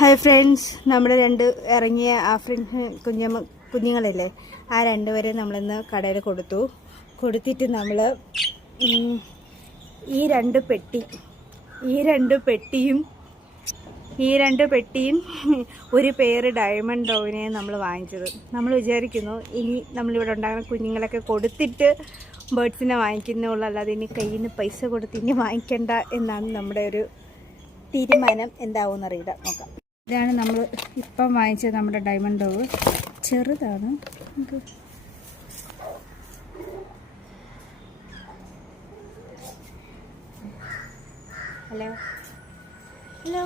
Hi friends നമ്മുടെ രണ്ട് ഇറങ്ങിയ ആ ഫ്രണ്ട്സ് കുഞ്ഞമ്മ കുഞ്ഞുങ്ങളില്ലേ? ആ രണ്ടുപേരെ നമ്മളിന്ന് കടയിൽ കൊടുത്തു. കൊടുത്തിട്ട് നമ്മൾ ഈ രണ്ട് പെട്ടി ഈ രണ്ട് പെട്ടിയും ഈ രണ്ട് പെട്ടിയും ഒരു പേര് ഡയമണ്ട് ഡോവിനെ നമ്മൾ വാങ്ങിച്ചത്. നമ്മൾ വിചാരിക്കുന്നു ഇനി നമ്മളിവിടെ ഉണ്ടാകുന്ന കുഞ്ഞുങ്ങളൊക്കെ കൊടുത്തിട്ട് ബേഡ്സിനെ വാങ്ങിക്കുന്നുള്ളൂ. അല്ലാതെ ഇനി കയ്യിൽ നിന്ന് പൈസ കൊടുത്ത് ഇനി വാങ്ങിക്കണ്ട എന്നാണ് നമ്മുടെ ഒരു തീരുമാനം. എന്താവും അറിയില്ല നോക്കാം. ഇതാണ് നമ്മൾ ഇപ്പം വാങ്ങിച്ചത് നമ്മുടെ ഡയമണ്ട് ഡോവ് ചെറുതാണ്. നമുക്ക് ഹലോ. ഹലോ.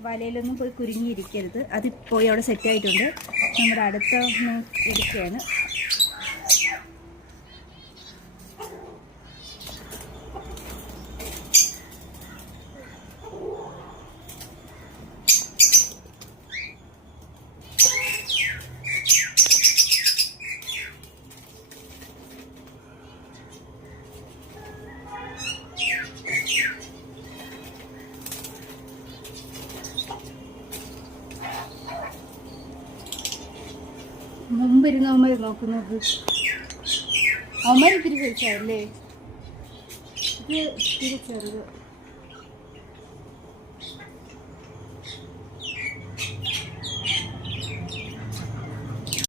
വലയിലൊന്നും പോയി കുരുങ്ങിയിരിക്കരുത്. അത് പോയി അവിടെ സെറ്റ് ആയിട്ടുണ്ട്. നമ്മുടെ അടുത്ത ഒന്ന് എടുക്കുകയാണ്. മുമ്പ് ഇരുന്ന് അവന്മാർ നോക്കുന്നത്. അവന്മാർ ഇത്തിരി കഴിച്ചല്ലേ ഇത് ഇത്തിരി ചെറുത്.